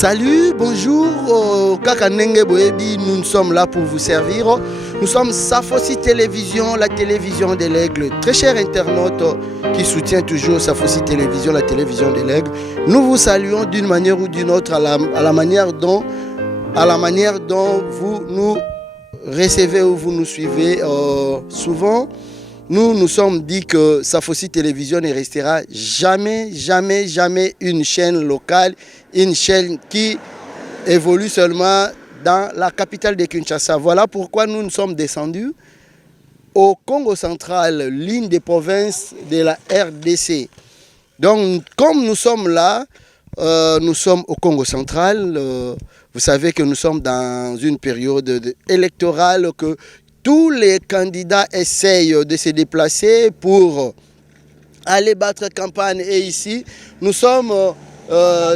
Salut, bonjour, Kakanenge Boebi, nous sommes là pour vous servir. Nous sommes Safosi Télévision, la télévision de l'Aigle. Très cher internaute qui soutient toujours Safosi Télévision, la télévision de l'Aigle. Nous vous saluons d'une manière ou d'une autre à la manière dont vous nous recevez ou vous nous suivez. Souvent, nous nous sommes dit que Safosi Télévision ne restera jamais une chaîne locale, une chaîne qui évolue seulement dans la capitale de Kinshasa. Voilà pourquoi nous nous sommes descendus au Congo central, l'une des provinces de la RDC. Donc, comme nous sommes là, nous sommes au Congo central. Vous savez que nous sommes dans une période électorale que tous les candidats essayent de se déplacer pour aller battre campagne. Et ici, nous sommes,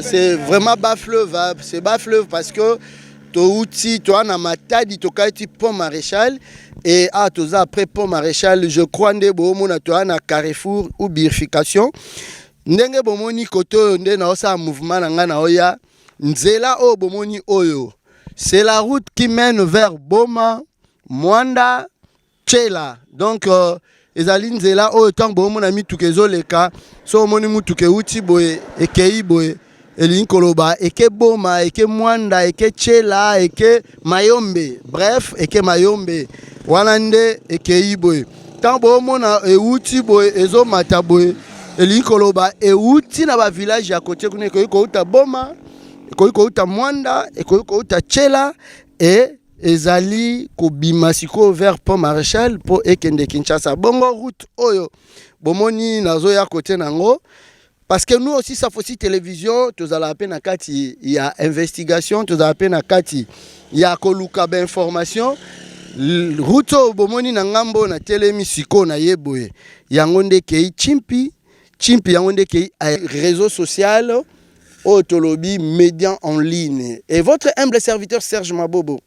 c'est vraiment bas-fleuve. C'est bas-fleuve parce que tu as un matadi, tu as un pont maréchal. Et après pont maréchal, je crois que tu as un carrefour ou bifurcation. Ndenge bomoni koto nde na osa mouvement na na oya nzela o bomoni oyo. C'est la route qui mène vers Boma, Mwanda, Tchela. Donc ezali nzela oyo tant bomona mitukezo leka so moni mutuke uti boye ekei boye elinkoloba eke Boma, eke Mwanda, eke Tchela, eke Mayombe. Bref, eke Mayombe. Wana nde ekei boye. Tant bomona euti boye ezo mata boye Elikoloba euti na ba village à côté kune ko uta Boma, ko uta Mwanda, ko uta Tchela et ezali ko bimasiko vers pont maréchal pour ekende Kinshasa. Bongo route oyo bomoni nazo ya côté nango parce que nous aussi Safosi Télévision tozala appel na kati il y a investigation, tozala appel na kati il y a koluka ba information. Route bomoni na ngambo na telemisiko na yeboye yango nde kei chimpi yango nde kei réseau social autolobi médias en ligne. Et votre humble serviteur Serge Mabobo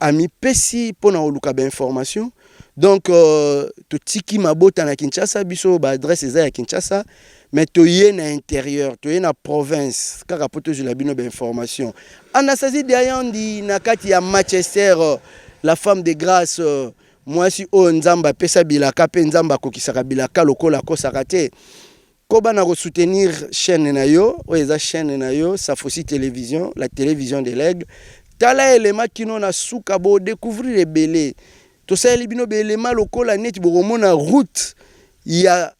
a mis pesi pour na oluka ba information. Donc to tiki mabota na Kinshasa biso ba adresse eza ya Kinshasa mais to yé na intérieur, to yé na province kaka poto je la bino ba information. Anastasie Diayandi na kati ya Manchester, la femme de grâce, moi si o nzamba pesa bilaka pe nzamba kokisaka bilaka lokola kosaka te. Koba na soutenir chaîne na yo, eza chaîne na yo, Safosi Télévision, la télévision de l'Aigle. Tala élément kino na suka bo découvrir les belé. To sa libino belema lokola net boromona route. Il y a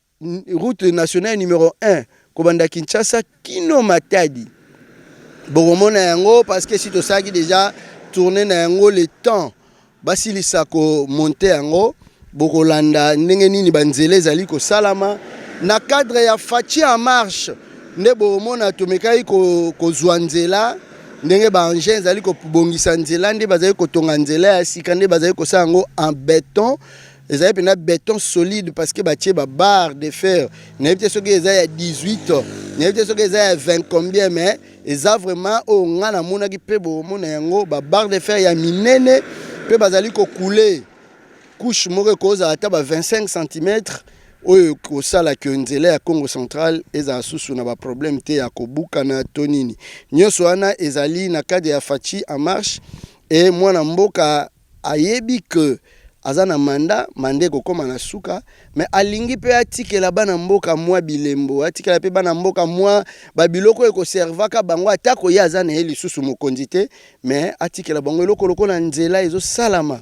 route nationale numéro 1 kobanda Kinshasa kino matadi. Boromona yango parce que si to saki déjà tourner na yango le temps basilisa ko monter yango bokolanda ndenge nini banzele zali ko salama. Na cadre ya Fachi en marche nde bomona tomekai ko zwanzela ndenge ba engins zali ko bongisa nzela nde bazali ko tonga nzela ya sika nde bazali ko sango en béton ezali pena béton solide parce que batie ba barre de fer n'evite soki eza ya 18 n'evite soki eza ya 20 combien mais eza vraiment o ngana mona ki pe bomona yango ba barre de fer ya minene pe bazali ko couler couche moko koza ata ba 25 cm. Oyo kosala ke nzela ya Congo central eza susu na ba problème te ya kobuka na tonini nyonso wana ezali na cadre ya Fachi en marche et mwana mboka ayebi que azana mande kokoma na suka mais alingi pe atikela bana mboka mwa bilembo atikela pe bana mboka mwa babiloko ekoservaka bango atako ya azana eli susu mokonzi te mais atikela bango eloko lokola nzela ezo salama.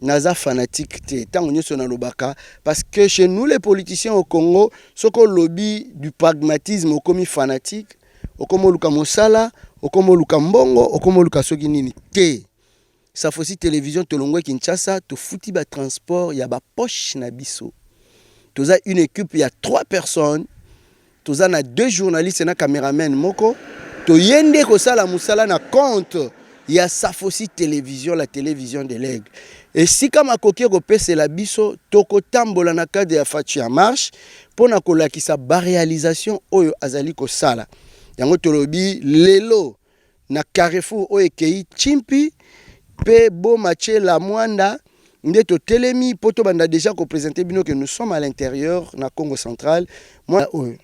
Naza fanatique te tango nyoso na lobaka parce que chez nous les politiciens au Congo soko lobby du pragmatisme au komi fanatique au komo luka mosala au komo luka mbongo au komo luka soki nini te. Safosi Télévision tolongwe Kinshasa to futi ba transport ya ba poche na biso toza une équipe il y a 3 personnes toza na 2 journalistes na caméraman moko to yende ko sala musala na compte. Il y a Safosi Télévision, la télévision de l'Aigle. Et si comme à coquille repèse la biso, toko tambola na cadre ya Fachi en marche, pour na kolakisa ba réalisation oyo azali ko sala. Yango tolobi lelo na carrefour oyo kei chimpi pe Boma, Tchela, Mwanda nde to telemi poto banda déjà ko présenter bino que nous sommes à l'intérieur na Congo central. Moi oyo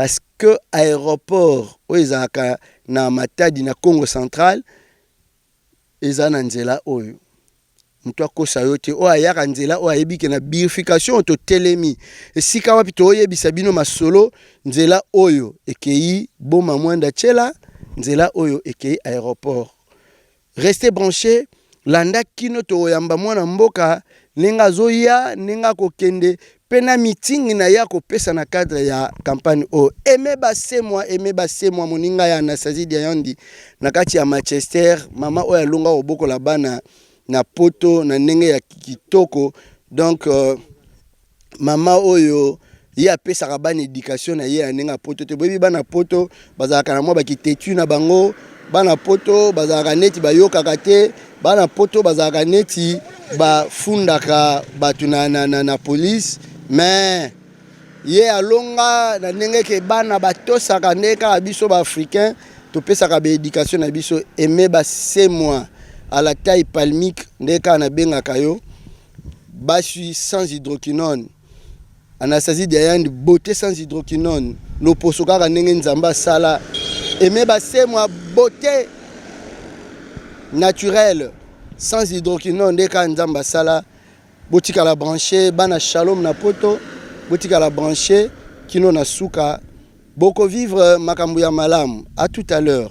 parce que aéroport oyo ezalaka na Matadi na Congo central eza na nzela oyo mutu akosa yo te oyo ayaka nzela oyo ayebike na birification totelemi esika wapi toyebisa bino masolo nzela oyo ekei Boma Mwanda Tshela nzela oyo ekei aéroport. Restez branchés landa kino toyamba mwana mboka nenga zoya nenga kokende pena meeting na ya kopesa na cadre ya campagne o emeba se moi moninga ya Anastasie Diayandi na kati ya Manchester mama oya longa oboko la bana na poto na ndenge ya kitoko donc mama oyo ye apesaka bana éducation na ye ya ndenge poto te boyebi bana poto bazalaka na mwa bakitetu na bango bana poto bazalaka neti bayokaka te bana poto bazalaka neti bafundaka bato na police mais ye alonga na ndenge ke bana batosaka ndeka biso ba africain topesaka ba éducation na biso emeba se moi à la taille palmique ndeka na bengaka yo bashi sans hydroquinone Anastasie Diayandi beauté sans hydroquinone loposo kaka ndenge nzamba sala emeba se moi beauté naturelle sans hydroquinone ndeka nzamba sala botika la branché bana shalom na poto botika la branché kino na suka boko vivre makambo ya malamu. À tout à l'heure.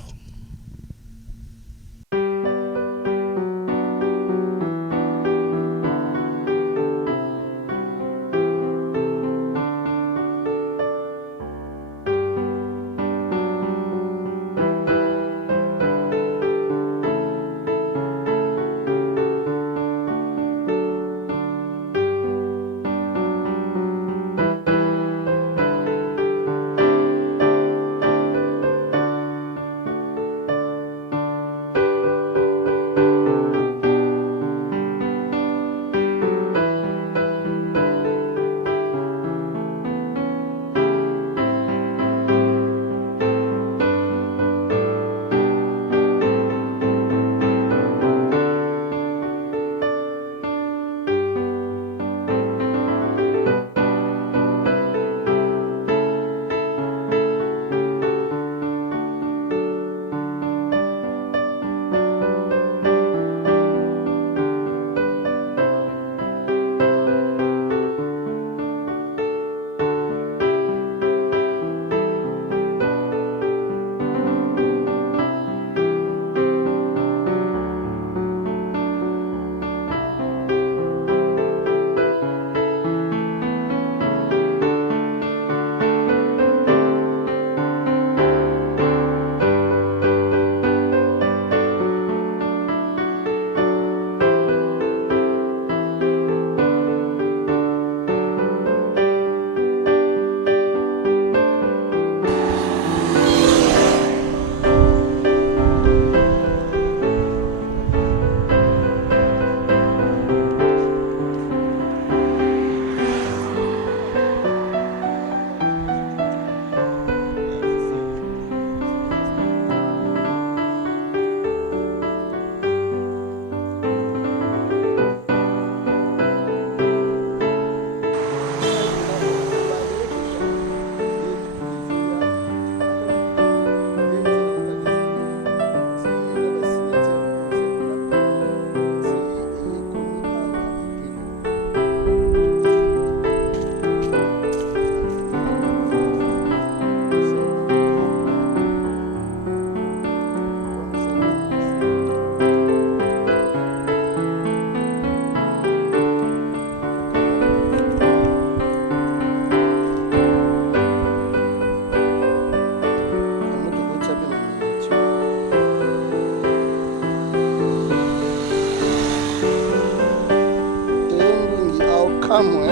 kamwe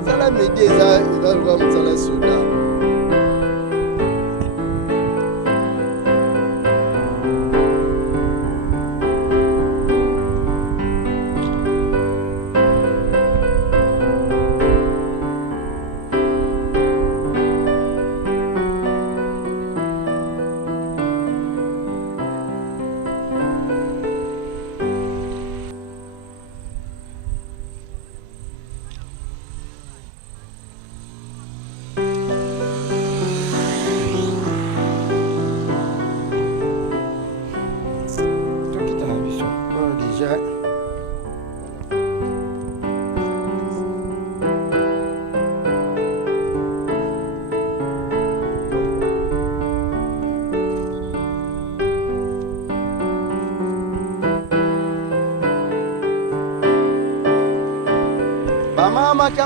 nzala medi eza luka mosala soda.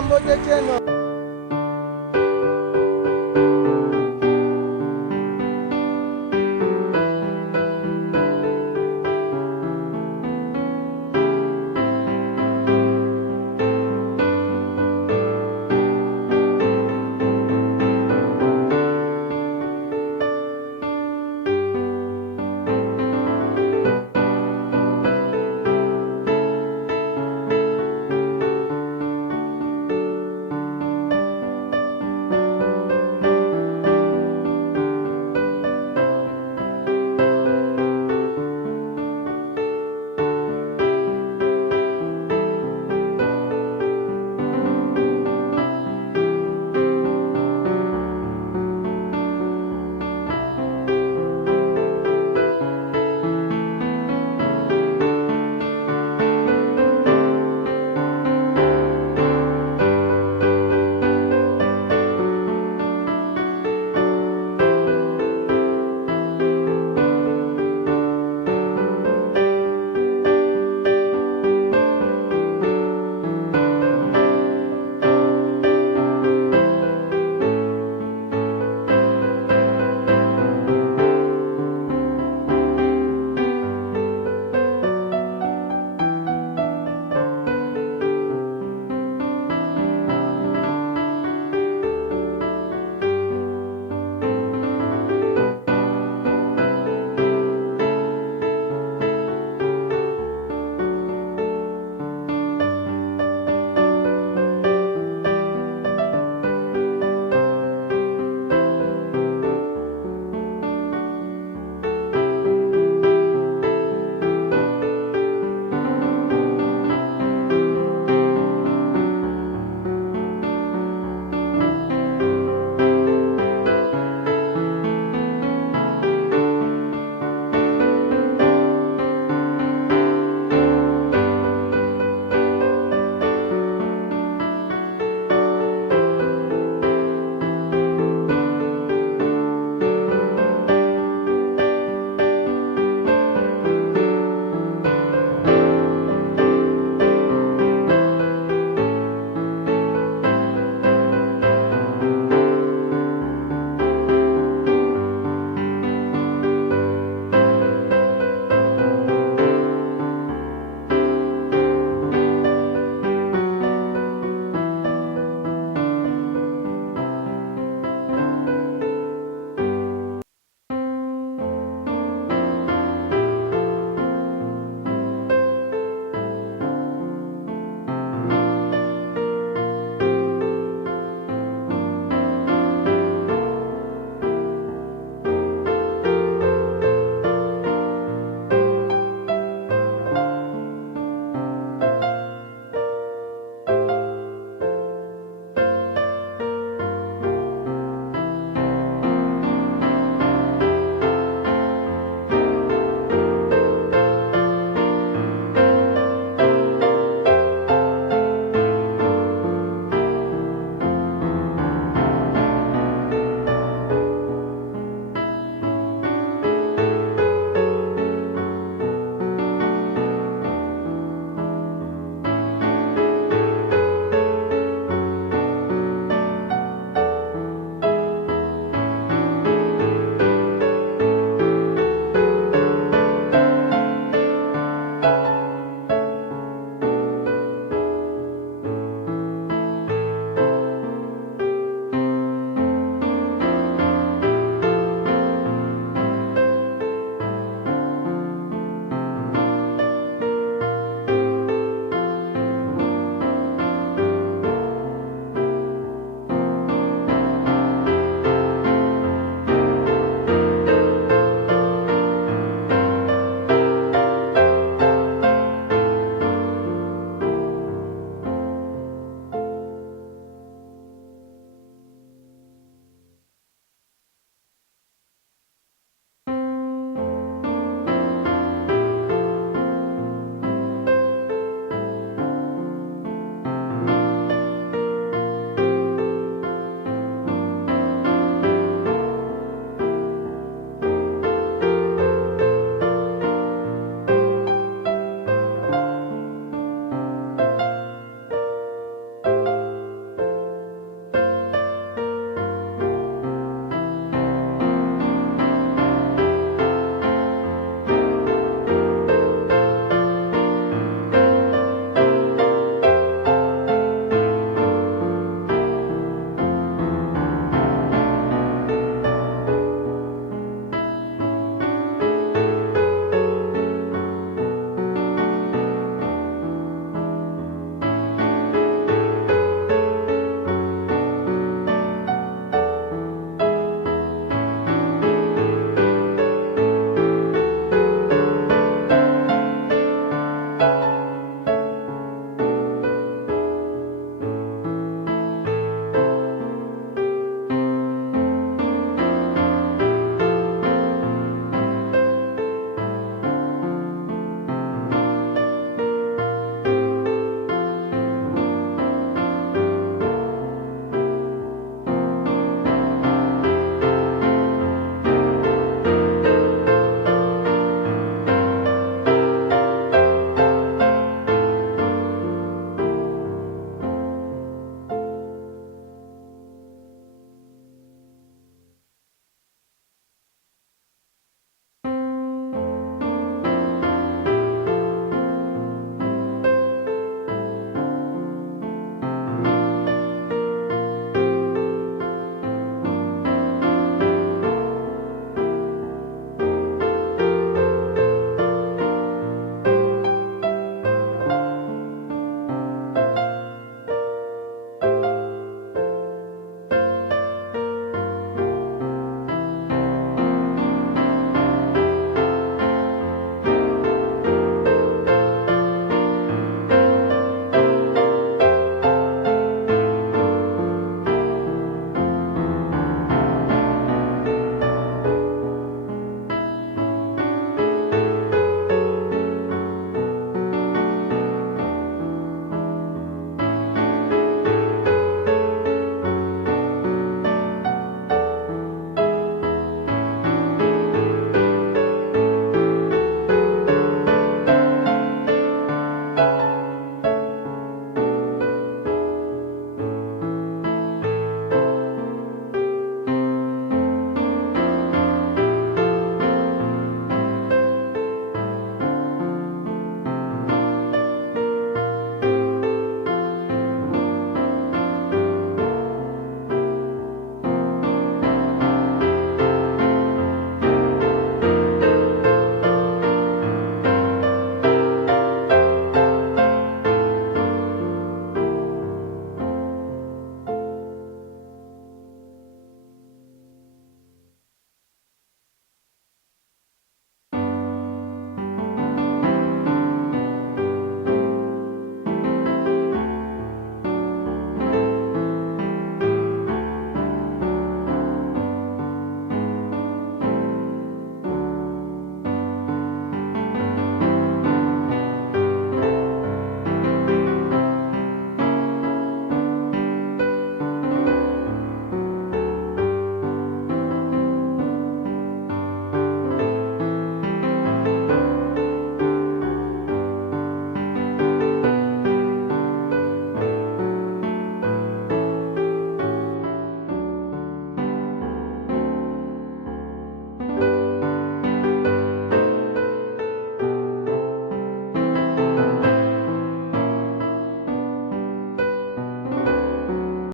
Mbote Keno.